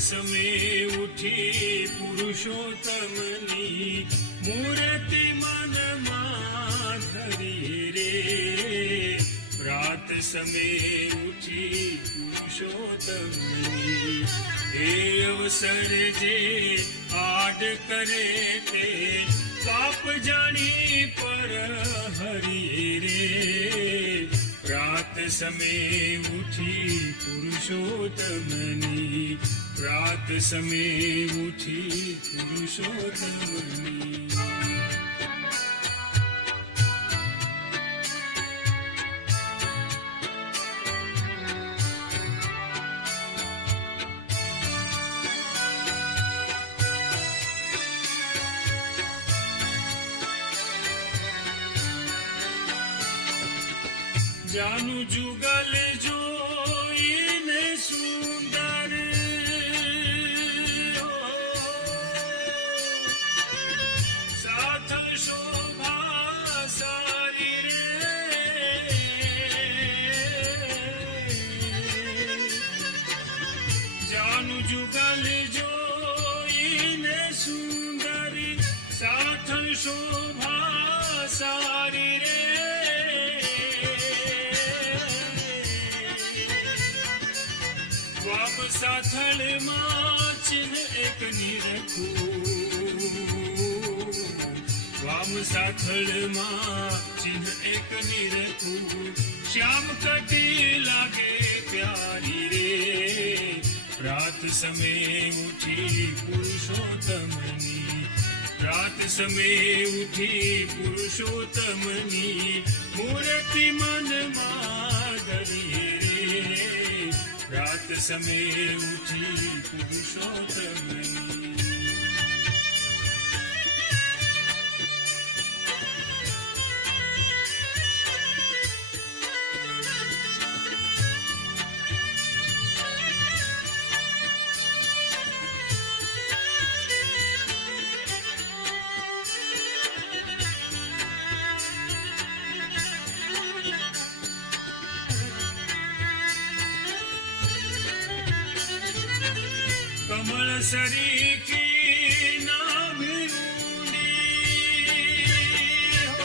સમે ઉઠી પુરુષોત્તમની મૂર્તિ મનમાં ધરી રે. પ્રાત સમે ઉઠી પુરુષોત્તમની એ અવસર જે આડ કરે તે પાપ જાણી પર હરી રે. પ્રાત સમે ઉઠી પુરુષોત્તમની પ્રાત સમે ઉઠી પુરુષોત્તમની. જાનું જુગલ જોઈને સુંદર સાથ શોભા સારી રે. જાનું જુગલ જોઈને સુંદર સાથ શોભા સારી રે. વામ સાથળમાં ચિહ્ન એક નિરખું. વામ સાથળમાં ચિહ્ન એક નિરખું. શ્યામ કટી લાગે પ્યારી રે. પ્રાત સમે ઉઠી પુરુષોત્તમની પ્રાત સમે ઉઠી પુરુષોત્તમની મૂર્તિ મનમાં ધરી રે. પ્રાત સમે ઉઠી પુરુષોત્તમની. કમળ સરીખી નાભી ઊંડી હો.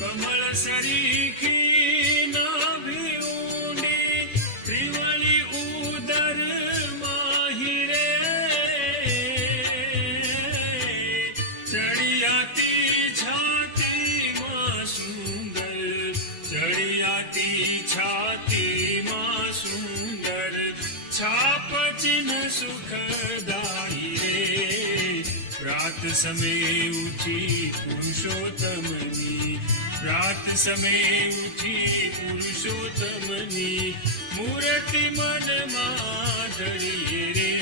કમળ સરીખી નાભી ઊંડી ત્રિવળી ઉદર માહી રે. ચડિયાતી છાતીમાં સુંદર ચડિયાતી છાતીમાં સુંદર છાપ ચિહ્ન સુખદાયી રે. પ્રાત સમે ઉઠી પુરુષોત્તમની પ્રાત સમે ઉઠી પુરુષોત્તમની મૂર્તિ મનમાં ધરી રે.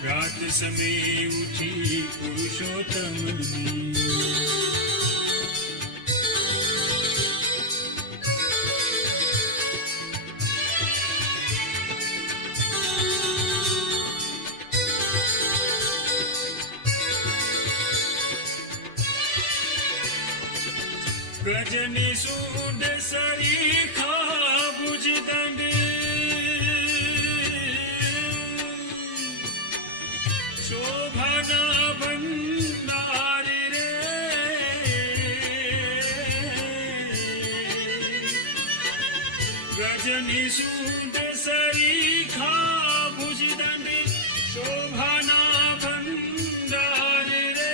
પ્રાત સમે ઉઠી પુરુષોત્તમની. ગજની સૂંઢ સરીખા ભુજદંડ શોભાના ભંડાર રે. ગજની સૂંઢ સરીખા ભુજદંડ શોભાના ભંડાર રે.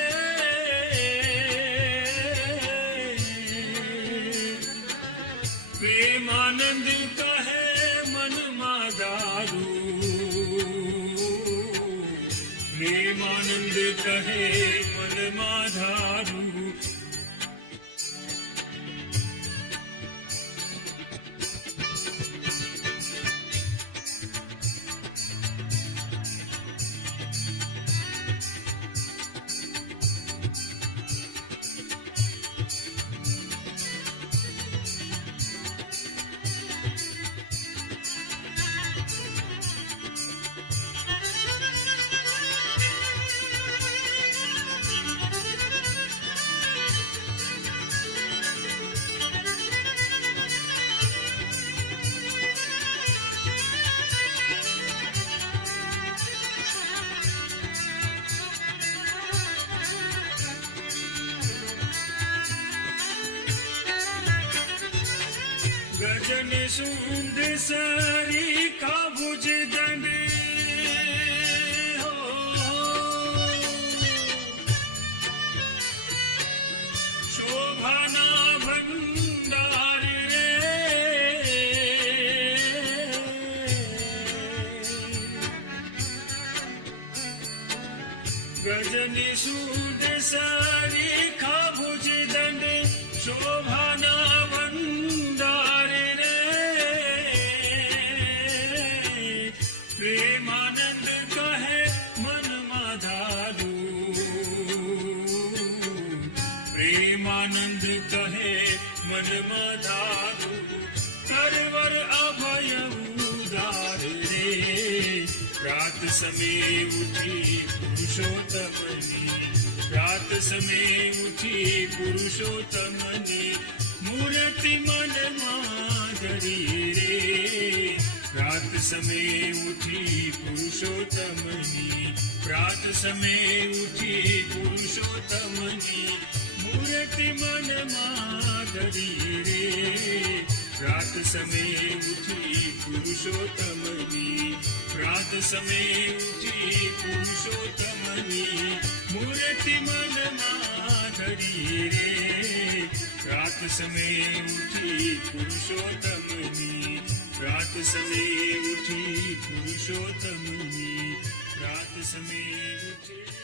પ્રેમાનંદ કહે મનમાં દારૂ. પ્રેમાનંદ કહે મનમાં ધારું. ગજની સૂંઢ સરીખા ભુજ દંડ શોભાના ભંડાર રે ગજની સૂંઢ સરીખા ભુજ દંડ શોભાના ભંડાર રે પ્રેમાનંદ કહે મનમાં ધારું પ્રેમાનંદ કહે મનમાં ધારું કરવર અભય ઉદાર રે રાત સમે ઉઠી પુરુષોત્તમની રાત સમે ઉઠી પુરુષોત્તમની મૂર્તિ મનમાં ધરી રે રાત સમે ઉઠી પુરુષોત્તમની રાત સમે ઉઠી પુરુષોત્તમની મૂર્તિ મનમાં ધરી રે રાત સમે ઉઠી પુરુષોત્તમની રાત સમે ઉઠી પુરુષોત્તમની મૂર્તિ મનમાં ધરી રે રાત સમે ઉઠી પુરુષોત્તમની રાત સમે ઉઠી પુરુષોત્તમની રાત સમે ઉઠી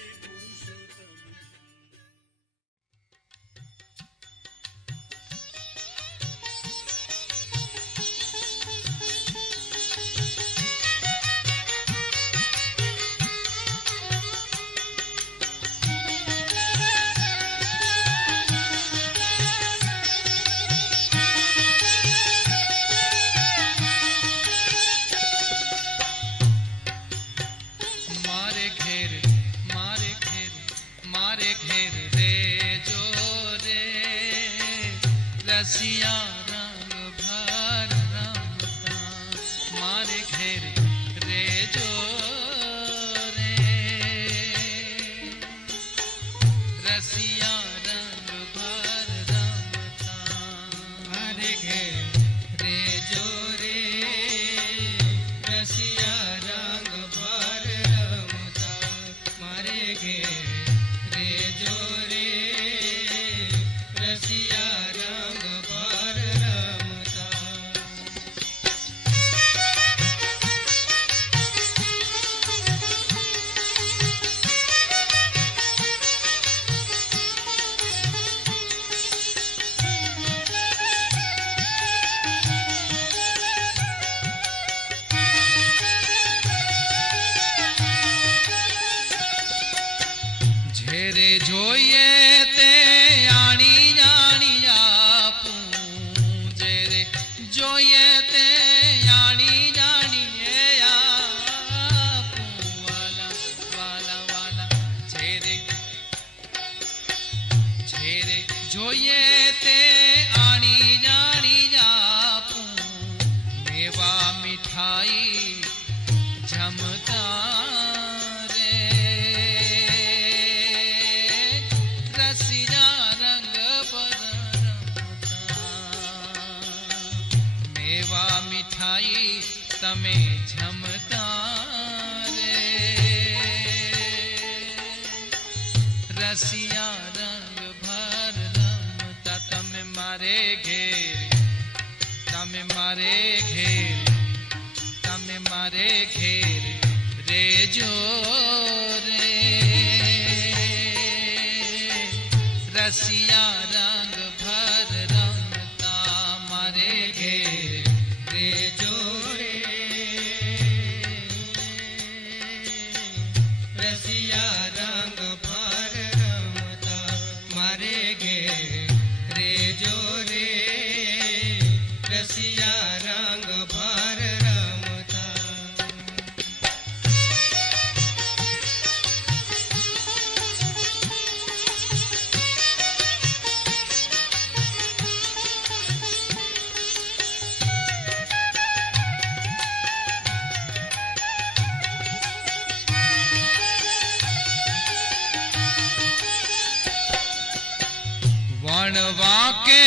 વાકે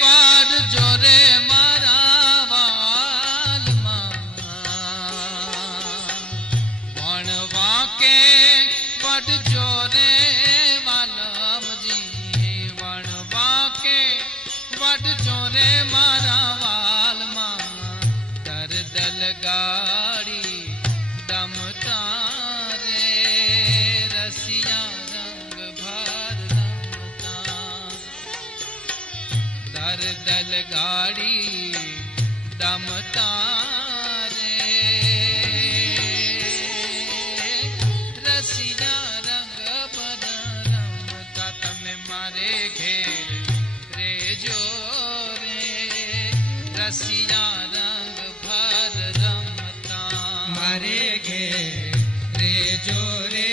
વાડ જોરે મારા ઘેર રેજો રે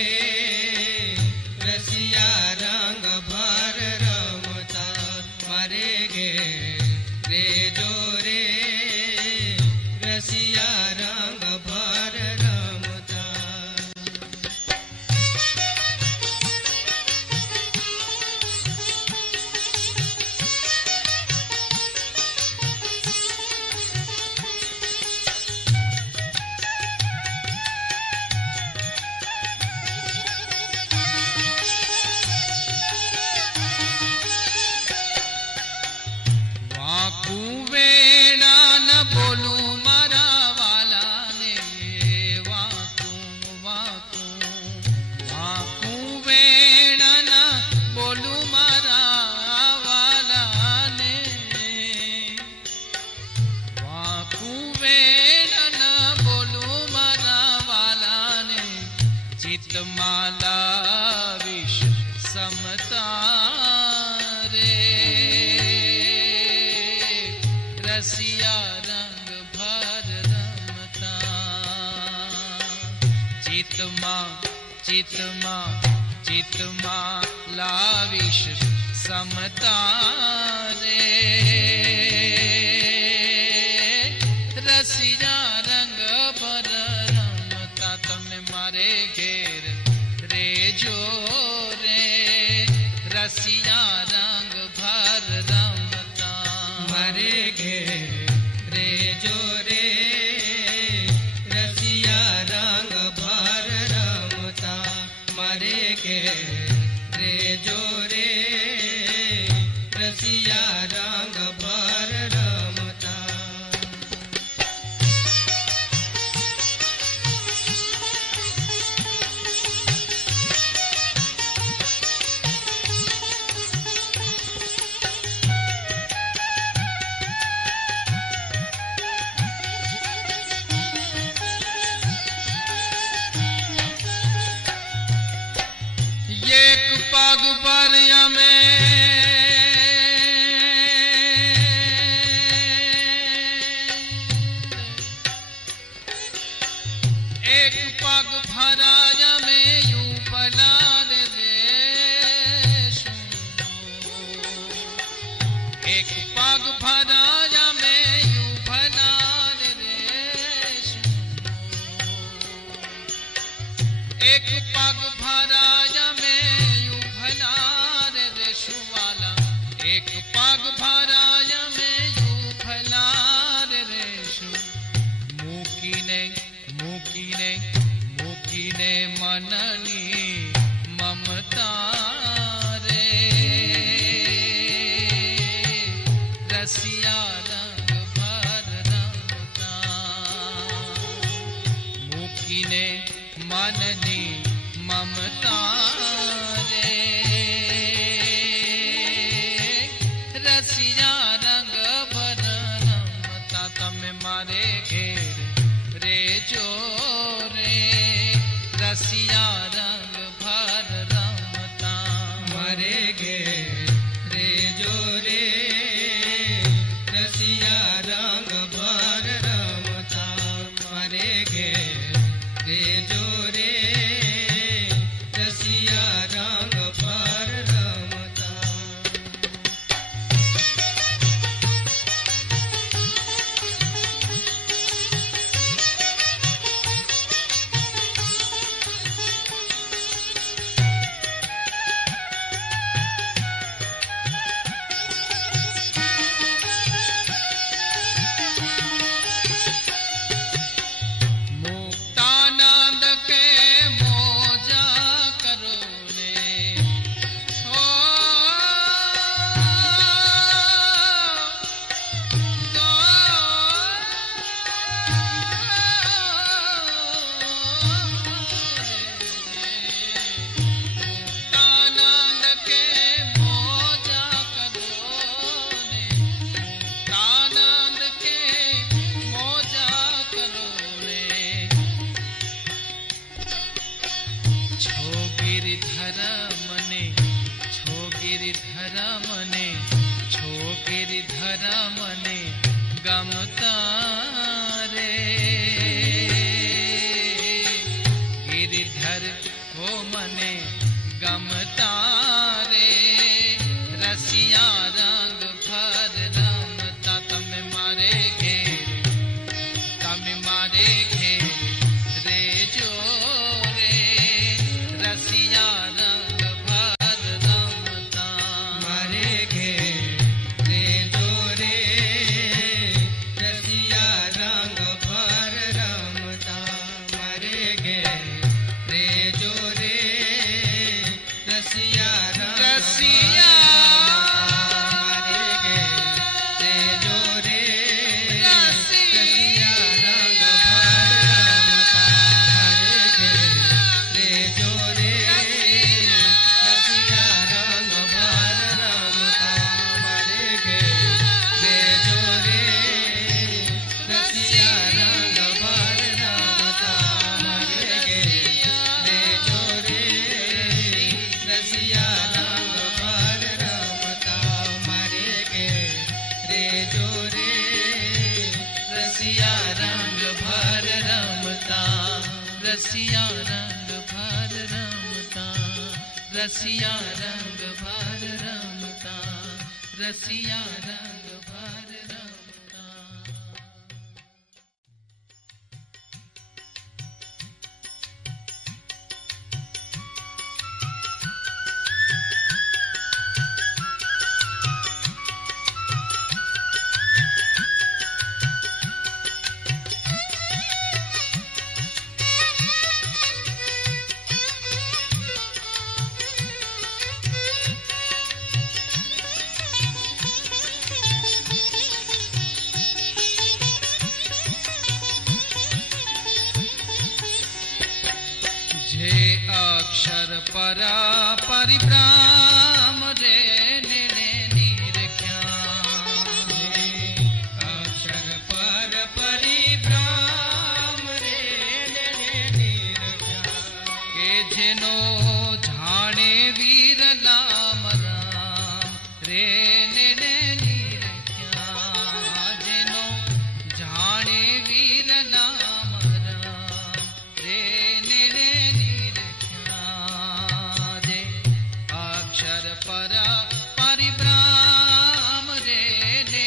રસિયા રંગ ભર રમતા મારે ઘેર રેજો રે રસિયા રંગ ભર રમતા. વાકું વેણા ન બોલું મારા વાલાને વાકું વાકું વાકું વેણા ન બોલું મારા વાલાને વાકું વેણા ન બોલું મારા વાલાને ચિત્તમાં લાવીશ સમતા રે રસિયા રંગ ભર રમતા ચિત્તમાં ચિત્તમાં ચિત્તમાં લાવીશ સમતા રે રસિયા રંગ ભર રમતા તમે મારે ઘેર રેજો રે રસિયા રંગ ભર રમતા મારે ઘેર રેજો રે રસિયા રંગ ભર રમતા મારે ઘેર રેજો રે રસિયા રંગ ભર રમતા. એક પગ પર અમે એક પગ ભરાય અમે યુ પલાર દેશું એક પગ ભરાય અમે યુ ભલાર દેશું એક પગ ભરાય અમે યુ ભલાર દેશું વાલા એક પગ ભરાય અમે યુ ભલાર દેશું મૂકીને મૂકીને મૂકીને મનની મમતા રે રસિયા રંગ ભર રમતા મૂકીને મનની મમતા રે રસિયા રંગ ભર રમતા તમે મારે ઘેર રેજો રે રસિયા રંગ ભર રમતા મારે ઘેર રેજો રે રસિયા રંગ ભર રમતા મારે ઘેર રેજો રે રસિયા રંગ ભર રમતા. મુક્તાનંદ કે મોજા કરો ને ઓ તો મુક્તાનંદ કે મોજા કરો ને મુક્તાનંદ કે મોજા કરો ને છો ગિરિધર મને છો ગિરિધર મને છો ગિરિધર મને ગમતા રે મને ગમતા રે રસિયા રંગ ભર રમતા તમે મારે ઘેર રેજો રે રસિયા રંગ ભર રમતા મારે ઘેર રેજો રે રસિયા રંગ ભર રમતા મારે ઘેર રેજો રે રસિયા રંગ મારે ઘેર રેજો રે રસિયા રંગ ભર રમતા મારે ઘેર રેજો રે રસિયા રંગ ભર રમતા મારે ઘેર રેજો રે રસિયા રંગ ભર રમતા મારે ઘેર રેજો રે રસિયા રંગ ભર રમતા મારે ઘેર રેજો રે રસિયા રંગ ભર રમતા રસિયા રંગ ભર રમતા રસિયા રંગ ભર રમતા રસિયા રંગ ભર રમતા જે અક્ષર પર પરિભ્રમ રે ને નિરખ્યા અક્ષર પર પરિભ્રમ રે નિરખ્યા કે જેનો જાણે વીર નામ રામ રે ને નિરખ્યા જેનો જાણે વીર નામ રામ રે ને નિરખ્યા જે અક્ષર પર પરિભ્રમ રે ને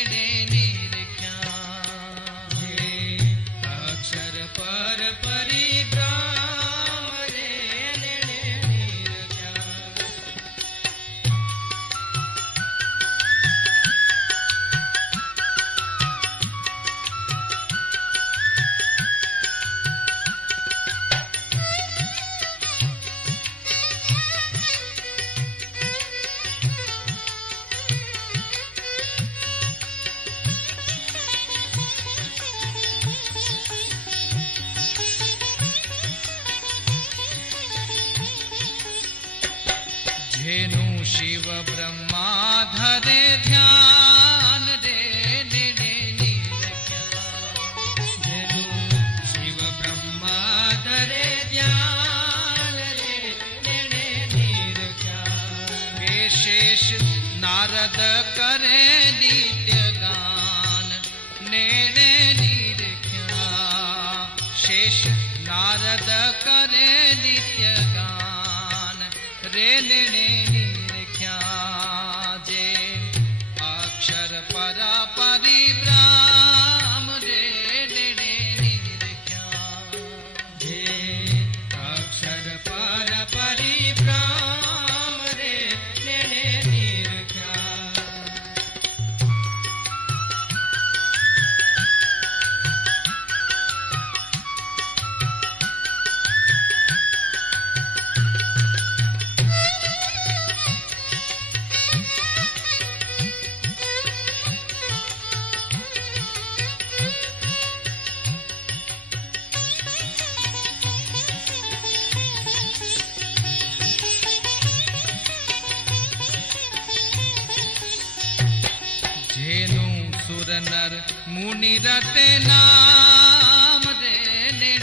નિરખ્યા જે અક્ષર પર પરિભ્રમ રે નિરખ્યા જેનું શિવ બ્રહ્મા ધરે ધ્યાન રે ને નિરખ્યા જેનું શિવ બ્રહ્મા ધરે ધ્યાન રે નિરખ્યા કે શેષ નારદ કરે નિત્ય ગાન ને નિરખ્યા શેષ નારદ કરે નિત્ય ગાન રે ને નિરખ્યા જે અક્ષર પર પરિભ્રમ રે ને નિરખ્યા જે અક્ષર પર પરિભ્રમ રે નિરખ્યા જેનું સુર નર મુનિ રતે નામ રે ને